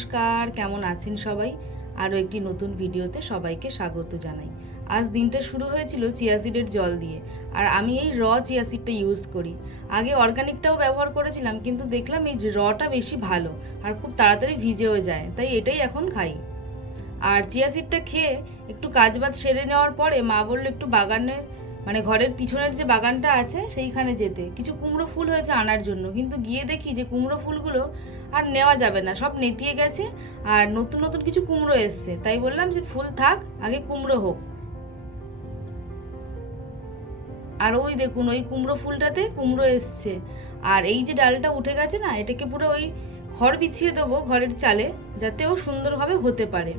নমস্কার, কেমন আছেন সবাই? আরও একটি নতুন ভিডিওতে সবাইকে স্বাগত জানাই। আজ দিনটা শুরু হয়েছিল চিয়া সিডের জল দিয়ে, আর আমি এই চিয়া সিডটা ইউজ করি। আগে অর্গানিকটাও ব্যবহার করেছিলাম, কিন্তু দেখলাম এই রটা বেশি ভালো আর খুব তাড়াতাড়ি ভিজেও যায়, তাই এটাই এখন খাই। আর চিয়া সিডটা খেয়ে একটু কাজবাজ সেরে নেওয়ার পরে মা বললো একটু বাগানের ঘরের পিছনের যে বাগানটা আছে সেইখানে যেতে, কিছু কুমড়ো ফুল হয়েছে আনার জন্য। কিন্তু গিয়ে দেখি যে কুমড়ো ফুলগুলো আর নেওয়া যাবে না, সব নেতিয়ে গেছে আর নতুন নতুন কিছু কুমড়ো এসছে। তাই বললাম যে ফুল থাক, আগে কুমড়ো হোক। আর ওই দেখুন, ওই কুমড়ো ফুলটাতে কুমড়ো এসছে। আর এই যে ডালটা উঠে গেছে না, এটাকে পুরো ওই খড় বিছিয়ে দেবো ঘরের চালে, যাতে ও সুন্দরভাবে হতে পারে।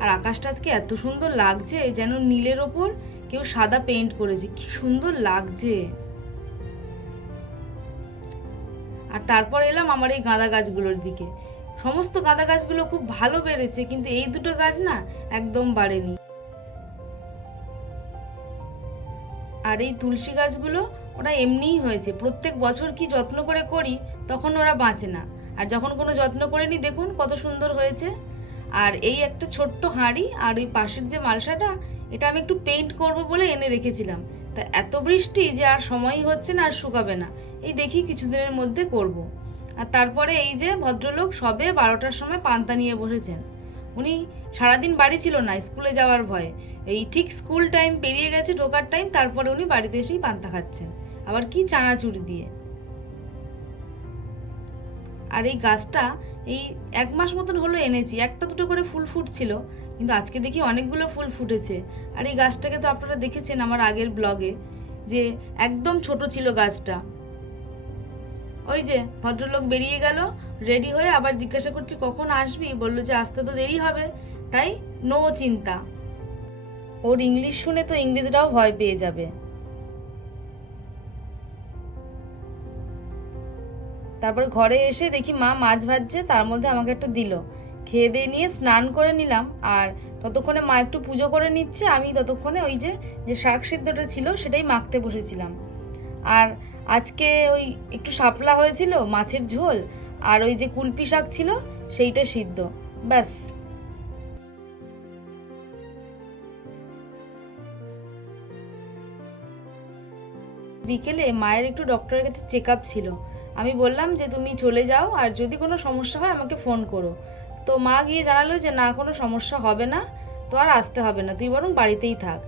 আর আকাশটা আজকে এত সুন্দর লাগছে, যেন নীলের ওপর কেউ সাদা পেইন্ট করেছে, কি সুন্দর লাগছে। আর তারপর এলাম আমার এই গাঁদা গাছগুলোর দিকে। সমস্ত গাঁদা গাছগুলো খুব ভালো বেড়েছে, কিন্তু এই দুটো গাছ না একদম বাড়েনি। আর এই তুলসী গাছগুলো ওরা এমনিই হয়েছে, প্রত্যেক বছর কি যত্ন করে করি তখন ওরা বাঁচে না, আর যখন কোনো যত্ন করিনি দেখুন কত সুন্দর হয়েছে। আর এই একটা ছোট্ট হাঁড়ি আর ওই পাশের যে মালসাটা, এটা আমি একটু পেইন্ট করব বলে এনে রেখেছিলাম। তা এত বৃষ্টি যে আর সময়ই হচ্ছে না, আর শুকাবে না। এই দেখি কিছুদিনের মধ্যে করব। আর তারপরে এই যে ভদ্রলোক সবে 12টার সময় পান্তা নিয়ে বসেছেন। উনি সারাদিন বাড়ি ছিল না, স্কুলে যাওয়ার ভয়ে। এই ঠিক স্কুল টাইম পেরিয়ে গেছে, ঢোকার টাইম, তারপরে উনি বাড়িতে এসেই পান্তা খাচ্ছেন, আবার কি চানাচুর দিয়ে। আর এই গাছটা এই 1 মাস মতন হলো এনেছি, একটা দুটো করে ফুল ফুটছিল, কিন্তু আজকে দেখি অনেকগুলো ফুল ফুটেছে। আর এই গাছটাকে তো আপনারা দেখেছেন আমার আগের ব্লগে, যে একদম ছোট ছিল গাছটা। ওই যে ভদ্রলোক বেরিয়ে গেল রেডি হয়ে, আবার জিজ্ঞাসা করছি কখন আসবি, বললো যে আসতে তো দেরি হবে, তাই নো চিন্তা। ওর ইংলিশ শুনে তো ইংরেজরাও ভয় পেয়ে যাবে। তারপর ঘরে এসে দেখি মা মাছ ভাজছে, তার মধ্যে আমাকে একটা দিল। খেয়ে দিয়ে নিয়ে স্নান করে নিলাম, আর ততক্ষণে মা একটু পুজো করে নিচ্ছে, আমি ততক্ষণে ওই যে শাক সিদ্ধটা ছিল সেটাই মাখতে বসেছিলাম। আর আজকে ওই একটু শাপলা হয়েছিল, মাছের ঝোল, আর ওই যে কুলপি শাক ছিল সেইটা সিদ্ধ, ব্যাস। বিকেলে মায়ের একটু ডক্টরের কাছে চেক আপ ছিল। আমি বললাম যে তুমি চলে যাও, আর যদি কোনো সমস্যা হয় আমাকে ফোন করো। তো মা গিয়ে জানালো যে না, কোনো সমস্যা হবে না, তো আর আসতে হবে না, তুই বরং বাড়িতেই থাক।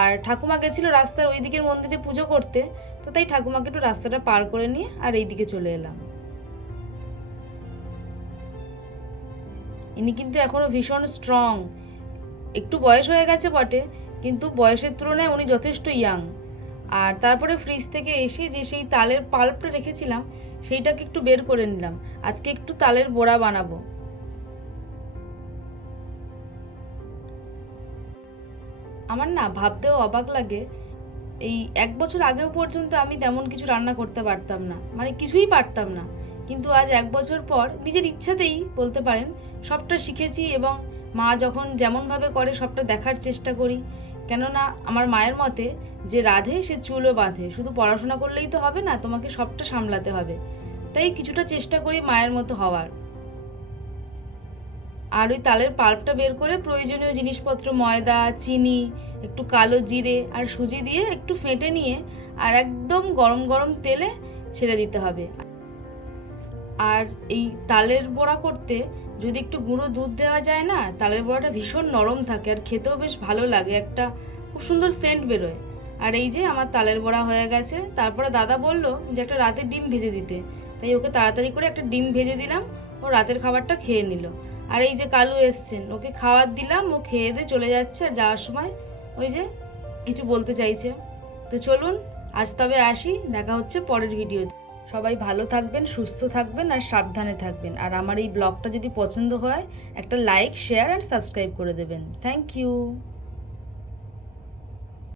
আর ঠাকুমা গেছিলো রাস্তার ওই দিকের মন্দিরে পুজো করতে, তো তাই ঠাকুমাকে একটু রাস্তাটা পার করে নিয়ে আর এই দিকে চলে এলাম। ইনি কিন্তু এখনো ভীষণ স্ট্রং। একটু বয়স হয়ে গেছে বটে, কিন্তু বয়সের তুলনায় উনি যথেষ্ট ইয়াং। আর তারপরে ফ্রিজ থেকে এসে যে সেই তালের পাল্পটা রেখেছিলাম সেইটাকে একটু বের করে নিলাম, আজকে একটু তালের বড়া বানাবো। আমার না ভাবতেও অবাক লাগে, এই 1 বছর আগেও পর্যন্ত আমি তেমন কিছু রান্না করতে পারতাম না, কিছুই পারতাম না। কিন্তু আজ 1 বছর পর নিজের ইচ্ছাতেই বলতে পারেন সবটা শিখেছি, এবং মা যখন যেমনভাবে করে সবটা দেখার চেষ্টা করি। কেননা আমার মায়ের মতে যে রাধে সে চুলও বাঁধে, শুধু পড়াশোনা করলেই তো হবে না, তোমাকে সবটা সামলাতে হবে। তাই কিছুটা চেষ্টা করি মায়ের মতো হওয়ার। আর ওই তালের পাল্পটা বের করে প্রয়োজনীয় জিনিসপত্র, ময়দা, চিনি, একটু কালো জিরে আর সুজি দিয়ে একটু ফেটে নিয়ে আর একদম গরম গরম তেলে ছেড়ে দিতে হবে। আর এই তালের বড়া করতে যদি একটু গুঁড়ো দুধ দেওয়া যায় না, তালের বড়াটা ভীষণ নরম থাকে আর খেতেও বেশ ভালো লাগে, একটা খুব সুন্দর সেন্ট বেরোয়। আর এই যে আমার তালের বড়া হয়ে গেছে। তারপরে দাদা বললো যে একটা রাতের ডিম ভেজে দিতে, তাই ওকে তাড়াতাড়ি করে একটা ডিম ভেজে দিলাম, ও রাতের খাবারটা খেয়ে নিল। আর এই যে কালু এসছেন, ওকে খাবার দিলাম, ও খেয়ে দিয়ে চলে যাচ্ছে। আর যাওয়ার সময় ওই যে কিছু বলতে চাইছে। তো চলুন আজ তবে আসি, দেখা হচ্ছে পরের ভিডিওতে। সবাই ভালো থাকবেন, সুস্থ থাকবেন আর সাবধানে থাকবেন। আর আমার এই ব্লগটা যদি পছন্দ হয় একটা লাইক, শেয়ার আর সাবস্ক্রাইব করে দেবেন। Thank you.